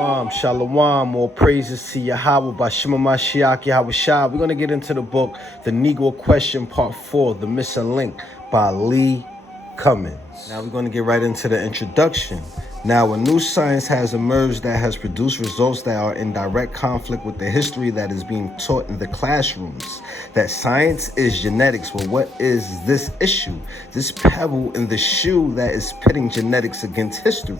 Shalom, all praises to Yahweh, Bashima Mashiach, Yahweh Shah. We're going to get into the book, The Negro Question, Part 4, The Missing Link, by Lee Cummins. Now we're going to get right into the introduction. Now, a new science has emerged that has produced results that are in direct conflict with the history that is being taught in the classrooms. That science is genetics. Well, what is this issue? This pebble in the shoe that is pitting genetics against history.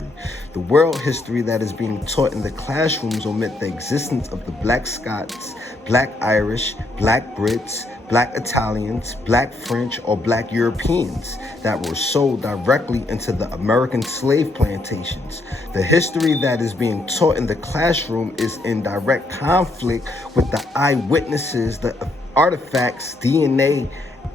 The world history that is being taught in the classrooms omit the existence of the Black Scots, Black Irish, Black Brits, Black Italians, Black French, or Black Europeans that were sold directly into the American slave plantations. The history that is being taught in the classroom is in direct conflict with the eyewitnesses, the artifacts, DNA,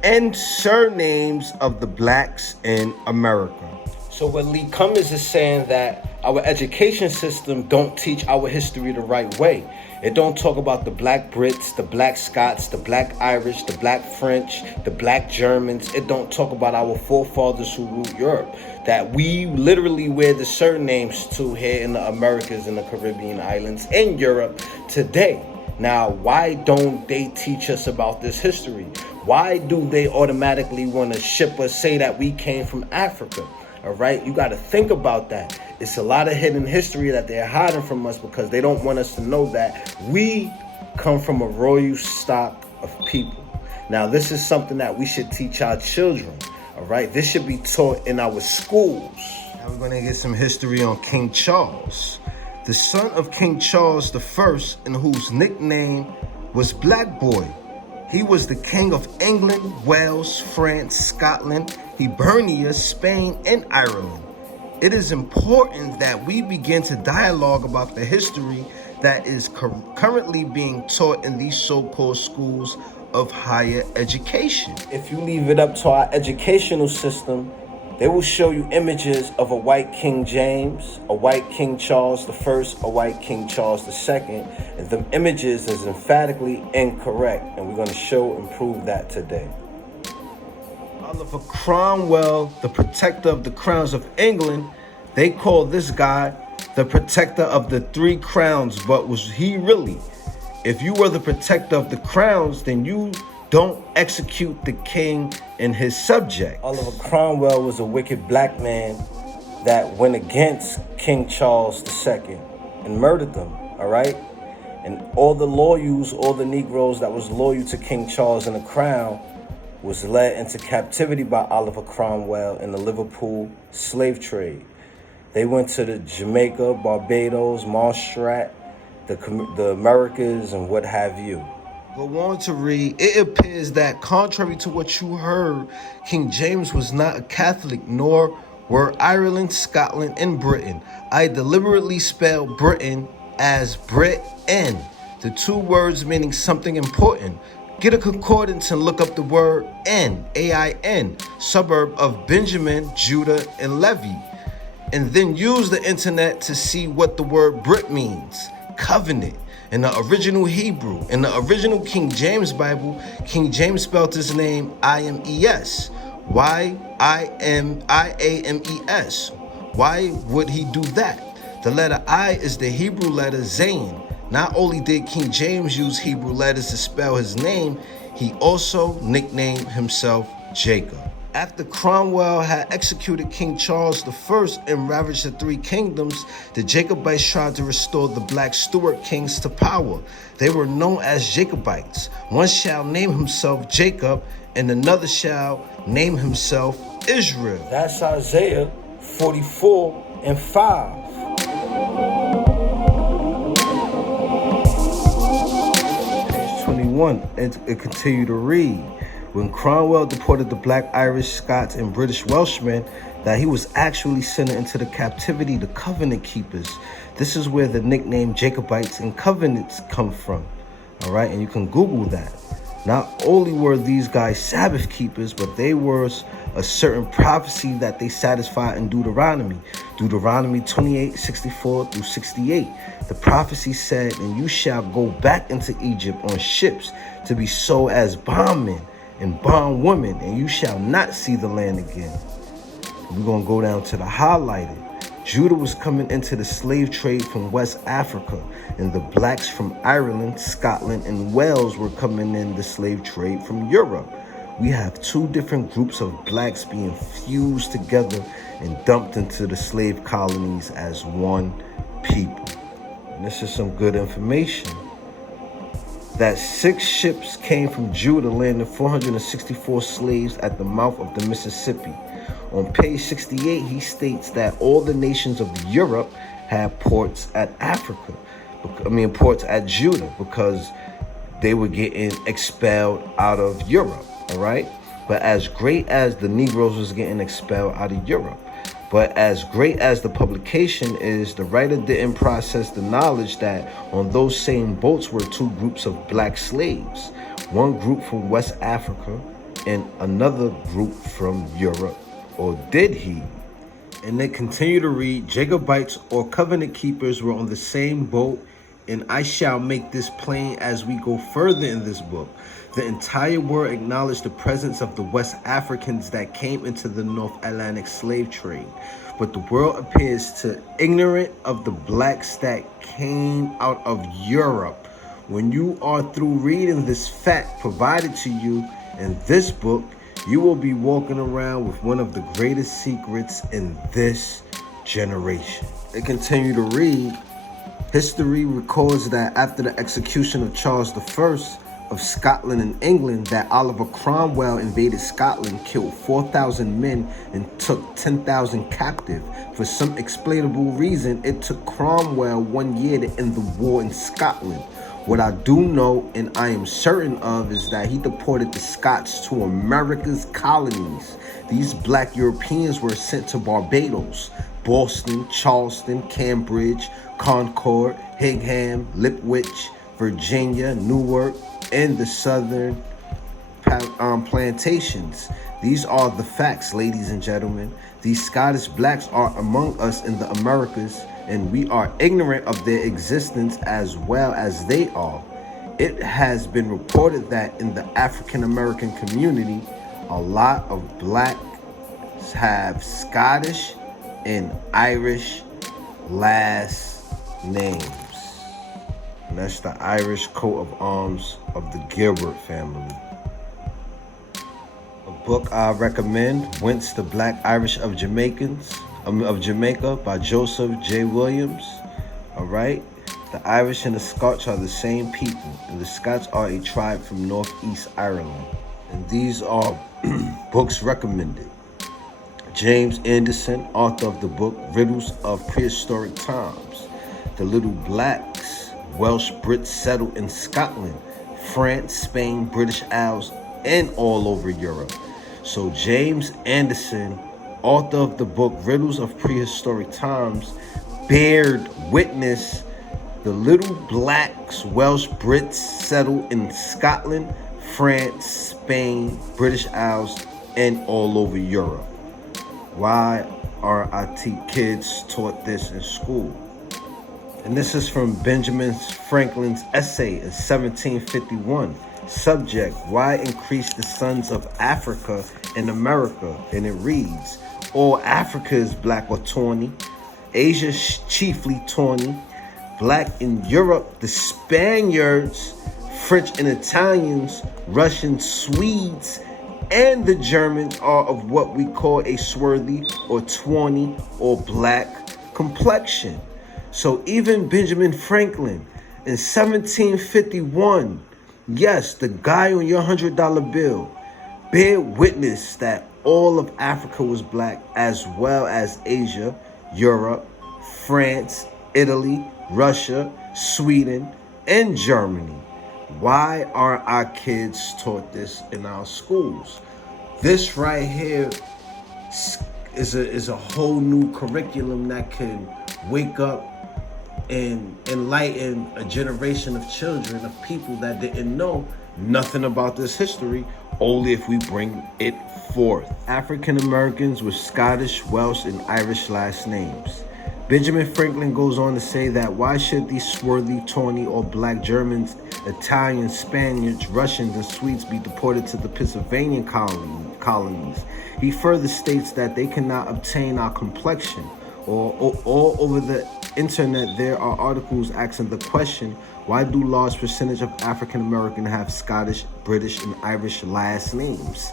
and surnames of the blacks in America. So what Lee Cummins is saying that our education system don't teach our history the right way. It don't talk about the Black Brits, the Black Scots, the Black Irish, the Black French, the Black Germans. It don't talk about our forefathers who ruled Europe, that we literally wear the surnames to here in the Americas and the Caribbean islands in Europe today. Now, why don't they teach us about this history? Why do they automatically want to ship us, say that we came from Africa? All right, you got to think about that. It's a lot of hidden history that they're hiding from us because they don't want us to know that we come from a royal stock of people. Now, this is something that we should teach our children. All right, this should be taught in our schools. Now we're going to get some history on King Charles, the son of King Charles I, and whose nickname was Black Boy. He was the king of England, Wales, France, Scotland, Hibernia, Spain, and Ireland. It is important that we begin to dialogue about the history that is currently being taught in these so-called schools of higher education. If you leave it up to our educational system, they will show you images of a white King James, a white King Charles I, a white King Charles II, and the images is emphatically incorrect, and we're going to show and prove that today. Oliver Cromwell, the protector of the crowns of England, they call this guy the protector of the three crowns, but was he really? If you were the protector of the crowns, then you don't execute the king and his subject. Oliver Cromwell was a wicked black man that went against King Charles II and murdered them, all right? And all the loyals, all the Negroes that was loyal to King Charles and the crown was led into captivity by Oliver Cromwell in the Liverpool slave trade. They went to the Jamaica, Barbados, Montserrat, the Americas, and what have you. Go on to read. It appears that contrary to what you heard, King James was not a Catholic, nor were Ireland, Scotland, and Britain. I deliberately spelled Britain as Brit-N, the two words meaning something important. Get a concordance and look up the word N, A-I-N, suburb of Benjamin, Judah, and Levi. And then use the internet to see what the word Brit means. Covenant. In the original Hebrew, in the original King James Bible, King James spelled his name I-M-E-S. Y-I-M-I-A-M-E-S. Why would he do that? The letter I is the Hebrew letter Zayn. Not only did King James use Hebrew letters to spell his name, he also nicknamed himself Jacob. After Cromwell had executed King Charles I and ravaged the three kingdoms, the Jacobites tried to restore the black Stuart kings to power. They were known as Jacobites. One shall name himself Jacob, and another shall name himself Israel. That's Isaiah 44:5. Page 21, it continued to read. When Cromwell deported the Black Irish, Scots, and British Welshmen, that he was actually sending into the captivity the covenant keepers. This is where the nickname Jacobites and covenants come from. All right, and you can Google that. Not only were these guys Sabbath keepers, but they were a certain prophecy that they satisfied in Deuteronomy. Deuteronomy 28:64-68. The prophecy said, "And you shall go back into Egypt on ships to be sold as bondmen and bondwomen, and you shall not see the land again." We're going to go down to the highlighted. Judah was coming into the slave trade from West Africa, and the blacks from Ireland, Scotland, and Wales were coming in the slave trade from Europe. We have two different groups of blacks being fused together and dumped into the slave colonies as one people. And this is some good information. That 6 ships came from Judah, landing 464 slaves at the mouth of the Mississippi. On page 68, he states that all the nations of Europe had ports at ports at Judah, because they were getting expelled out of Europe, all right? But as great as the Negroes was getting expelled out of Europe, but as great as the publication is, the writer didn't process the knowledge that on those same boats were 2 groups of black slaves, one group from West Africa and another group from Europe. Or did he? And they continue to read, Jacobites or covenant keepers were on the same boat, and I shall make this plain as we go further in this book. The entire world acknowledged the presence of the West Africans that came into the North Atlantic slave trade, but the world appears to ignorant of the blacks that came out of Europe. When you are through reading this fact provided to you in this book, you will be walking around with one of the greatest secrets in this generation. They continue to read, history records that after the execution of Charles I of Scotland and England, that Oliver Cromwell invaded Scotland, killed 4,000 men, and took 10,000 captive. For some explainable reason, it took Cromwell 1 year to end the war in Scotland. What I do know, and I am certain of, is that he deported the Scots to America's colonies. These black Europeans were sent to Barbados, Boston, Charleston, Cambridge, Concord, Higham, Lipwich, Virginia, Newark, and the southern plantations. These are the facts, ladies and gentlemen. These Scottish blacks are among us in the Americas, and we are ignorant of their existence as well as they are. It has been reported that in the African American community, a lot of blacks have Scottish and Irish last names. And that's the Irish coat of arms of the Gilbert family. A book I recommend, Whence the Black Irish of Jamaica by Joseph J. Williams. All right. The Irish and the Scotch are the same people, and the Scots are a tribe from Northeast Ireland. And these are books recommended. James Anderson, author of the book Riddles of Prehistoric Times. The Little Blacks, Welsh Brits settled in Scotland, France, Spain, British Isles, and all over Europe. So James Anderson, author of the book Riddles of Prehistoric Times, bared witness the Little Blacks, Welsh Brits settled in Scotland, France, Spain, British Isles, and all over Europe. Why are our kids taught this in school? And this is from Benjamin Franklin's essay in 1751. Subject, why increase the sons of Africa in America? And it reads, all Africa is black or tawny, Asia chiefly tawny, black in Europe, the Spaniards, French and Italians, Russians, Swedes, and the Germans are of what we call a swarthy or tawny or black complexion. So even Benjamin Franklin in 1751, yes, the guy on your $100 bill, bear witness that all of Africa was black, as well as Asia, Europe, France, Italy, Russia, Sweden, and Germany. Why are our kids taught this in our schools? This right here is a whole new curriculum that can wake up and enlighten a generation of children, of people that didn't know nothing about this history, only if we bring it forth. African Americans with Scottish, Welsh, and Irish last names. Benjamin Franklin goes on to say that why should these swarthy, tawny, or black Germans, Italians, Spaniards, Russians, and Swedes be deported to the Pennsylvania colonies? He further states that they cannot obtain our complexion. All over the internet, there are articles asking the question, why do large percentage of African Americans have Scottish, British, and Irish last names?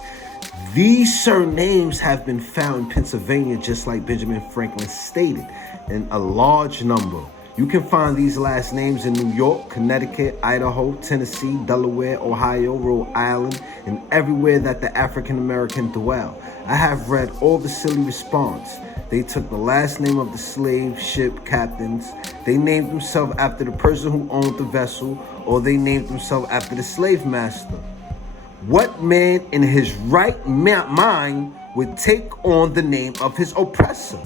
These surnames have been found in Pennsylvania, just like Benjamin Franklin stated, in a large number. You can find these last names in New York, Connecticut, Idaho, Tennessee, Delaware, Ohio, Rhode Island, and everywhere that the African American dwell. I have read all the silly response. They took the last name of the slave ship captains. They named themselves after the person who owned the vessel, or they named themselves after the slave master. What man in his right mind would take on the name of his oppressor?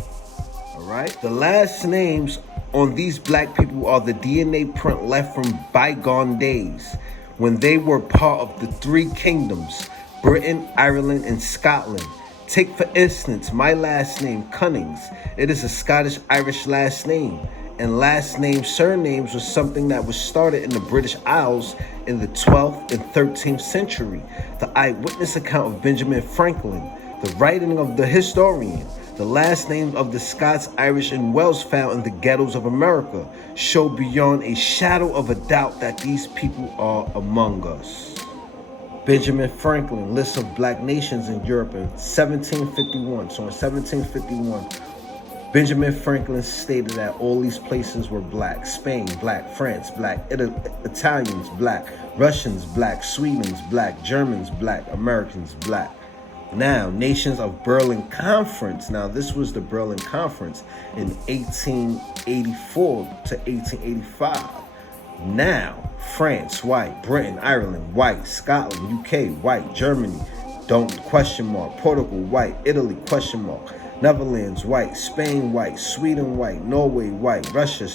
All right. The last names on these black people are the DNA print left from bygone days when they were part of the three kingdoms, Britain, Ireland, and Scotland. Take, for instance, my last name, Cunnings. It is a Scottish-Irish last name. And last name surnames was something that was started in the British Isles in the 12th and 13th century. The eyewitness account of Benjamin Franklin, the writing of the historian, the last names of the Scots, Irish, and Welsh found in the ghettos of America show beyond a shadow of a doubt that these people are among us. Benjamin Franklin, list of black nations in Europe in 1751. So in 1751, Benjamin Franklin stated that all these places were black. Spain, black. France, black. Italians, black. Russians, black. Swedes, black. Germans, black. Americans, black. Now, nations of Berlin Conference. Now, this was the Berlin Conference in 1884 to 1885. Now, France, white. Britain, Ireland, white. Scotland, UK, white. Germany, question mark. Portugal, white. Italy, question mark. Netherlands, white. Spain, white. Sweden, white. Norway, white. Russia,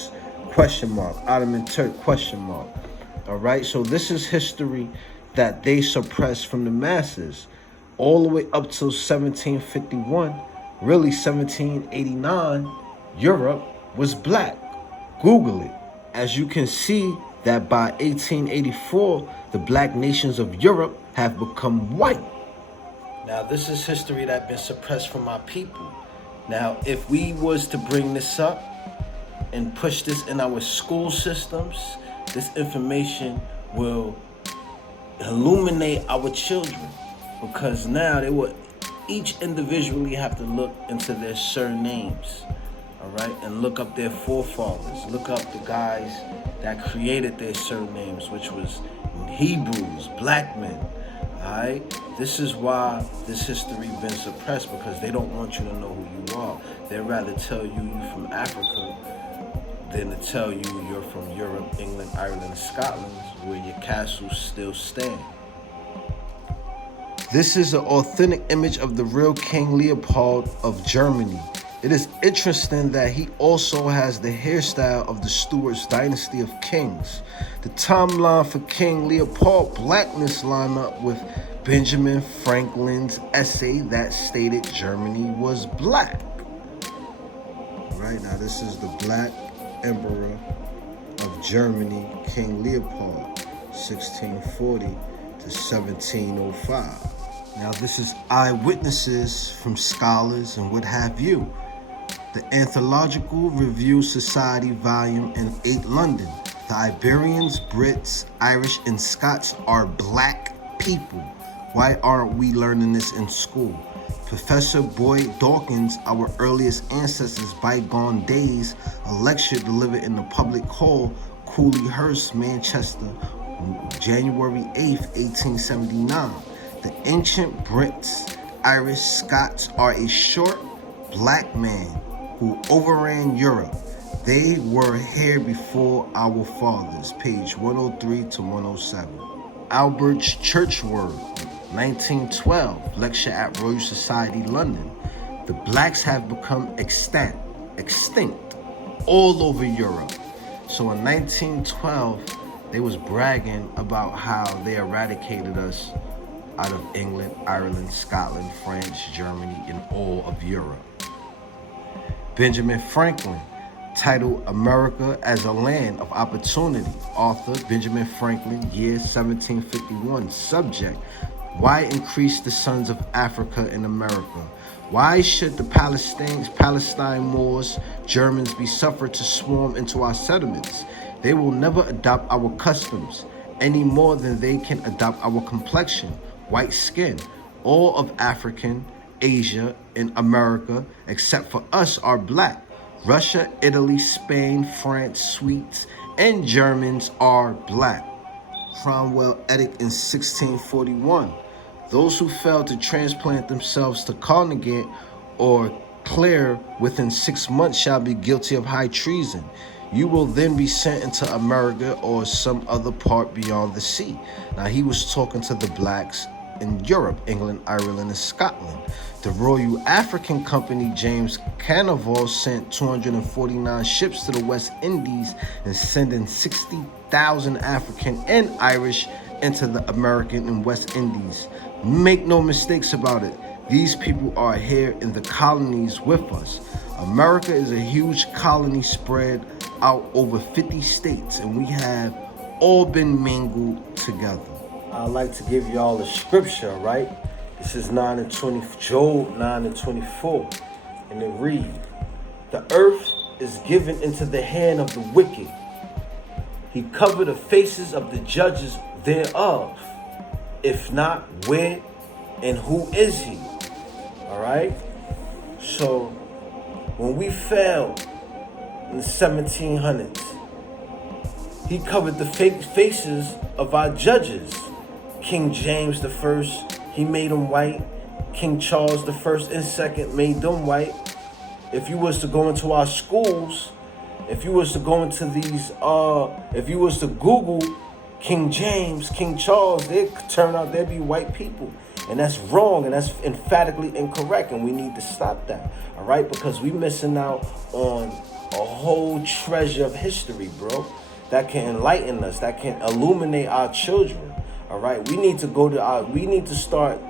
question mark. Ottoman Turk, question mark. All right, so this is history that they suppressed from the masses all the way up till 1751. Really, 1789, Europe was black. Google it. As you can see that by 1884, the black nations of Europe have become white. Now, this is history that's been suppressed from our people. Now, if we was to bring this up and push this in our school systems, this information will illuminate our children, because now they will each individually have to look into their surnames, all right, and look up their forefathers, look up the guys that created their surnames, which was Hebrews, black men. All right, this is why this history been suppressed, because they don't want you to know who you are. They'd rather tell you you're from Africa than to tell you you're from Europe, England, Ireland, and Scotland, where your castles still stand. This is an authentic image of the real King Leopold of Germany. It is interesting that he also has the hairstyle of the Stuarts dynasty of kings. The timeline for King Leopold blackness line up with Benjamin Franklin's essay that stated Germany was black. Right now, this is the Black Emperor of Germany, King Leopold, 1640 to 1705. Now, this is eyewitnesses from scholars and what have you. The Anthological Review Society, Volume 8, London. The Iberians, Brits, Irish, and Scots are black people. Why aren't we learning this in school? Professor Boyd Dawkins, our earliest ancestors' bygone days, a lecture delivered in the public hall, Cooleyhurst, Manchester, January 8th, 1879. The ancient Brits, Irish, Scots are a short black man who overran Europe. They were here before our fathers. Page 103 to 107. Albert's Churchward, 1912, lecture at Royal Society, London. The blacks have become extinct all over Europe. So in 1912, they was bragging about how they eradicated us out of England, Ireland, Scotland, France, Germany, and all of Europe. Benjamin Franklin, titled America as a Land of Opportunity. Author Benjamin Franklin, year 1751. Subject: why increase the sons of Africa in America? Why should the Palestine Moors, Germans be suffered to swarm into our settlements? They will never adopt our customs any more than they can adopt our complexion, white skin. All of African, Asia, and America, except for us, are black. Russia, Italy, Spain, France, Swedes, and Germans are black. Cromwell edict in 1641. Those who fail to transplant themselves to Carnegie or Clare within 6 months shall be guilty of high treason. You will then be sent into America or some other part beyond the sea. Now, he was talking to the blacks in Europe, England, Ireland, and Scotland. The Royal African Company, James Carnival, sent 249 ships to the West Indies and sending 60,000 African and Irish into the American and West Indies. Make no mistakes about it. These people are here in the colonies with us. America is a huge colony spread out over 50 states, and we have all been mingled together. I'd like to give y'all a scripture, right? This is Job 9 and 24, and it reads, "The earth is given into the hand of the wicked. He covered the faces of the judges thereof. If not, where and who is he?" All right? So, when we fell in the 1700s, he covered the fake faces of our judges. King James I, he made them white. King Charles I and II made them white. If you was to go into our schools, if you was to go into these, if you was to Google King James, King Charles, they turn out they'd be white people. And that's wrong, and that's emphatically incorrect, and we need to stop that, all right? Because we missing out on a whole treasure of history, bro, that can enlighten us, that can illuminate our children, all right? We need to start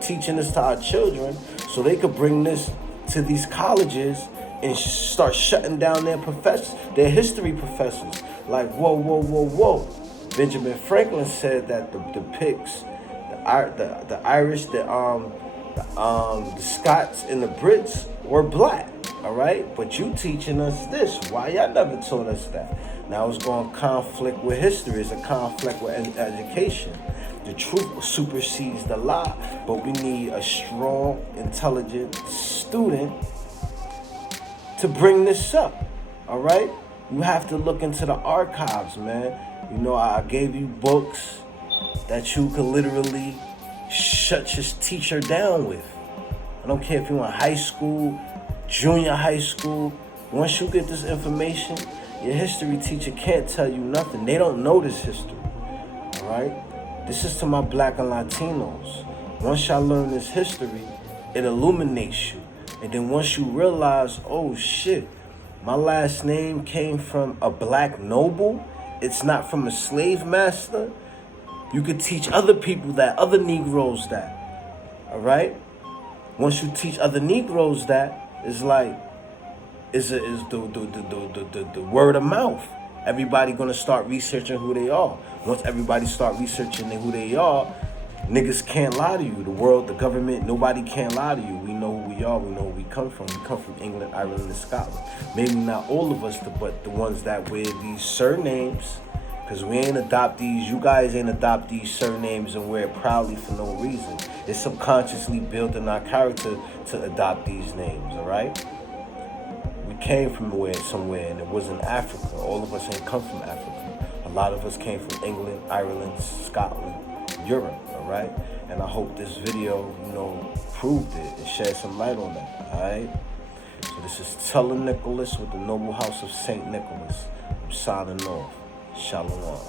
teaching this to our children so they could bring this to these colleges and start shutting down their history professors. Like, whoa. Benjamin Franklin said that the Picts, the Irish, the Scots, and the Brits were black, all right? But you teaching us this. Why y'all never taught us that? Now it's going to conflict with history. It's a conflict with education. The truth supersedes the lie, but we need a strong, intelligent student to bring this up, all right? You have to look into the archives, man. You know, I gave you books that you could literally shut your teacher down with. I don't care if you're in high school, junior high school. Once you get this information, your history teacher can't tell you nothing. They don't know this history, all right? This is to my black and Latinos. Once y'all learn this history, it illuminates you. And then once you realize, oh shit, my last name came from a black noble, it's not from a slave master, you could teach other people that, other Negroes that, all right? Once you teach other Negroes that, it's like, it's the word of mouth. Everybody gonna start researching who they are. Once everybody start researching who they are, niggas can't lie to you. The world, the government, nobody can't lie to you. We know who we are. We know where we come from. We come from England, Ireland, and Scotland. Maybe not all of us, but the ones that wear these surnames, because we ain't adopt these. You guys ain't adopt these surnames and wear it proudly for no reason. It's subconsciously built in our character to adopt these names, all right? We came from somewhere, and it wasn't Africa. All of us ain't come from Africa. A lot of us came from England, Ireland, Scotland, Europe, all right? And I hope this video, proved it and shed some light on that, all right? So this is Teller Nicholas with the Noble House of St. Nicholas. I'm signing off. Shalom.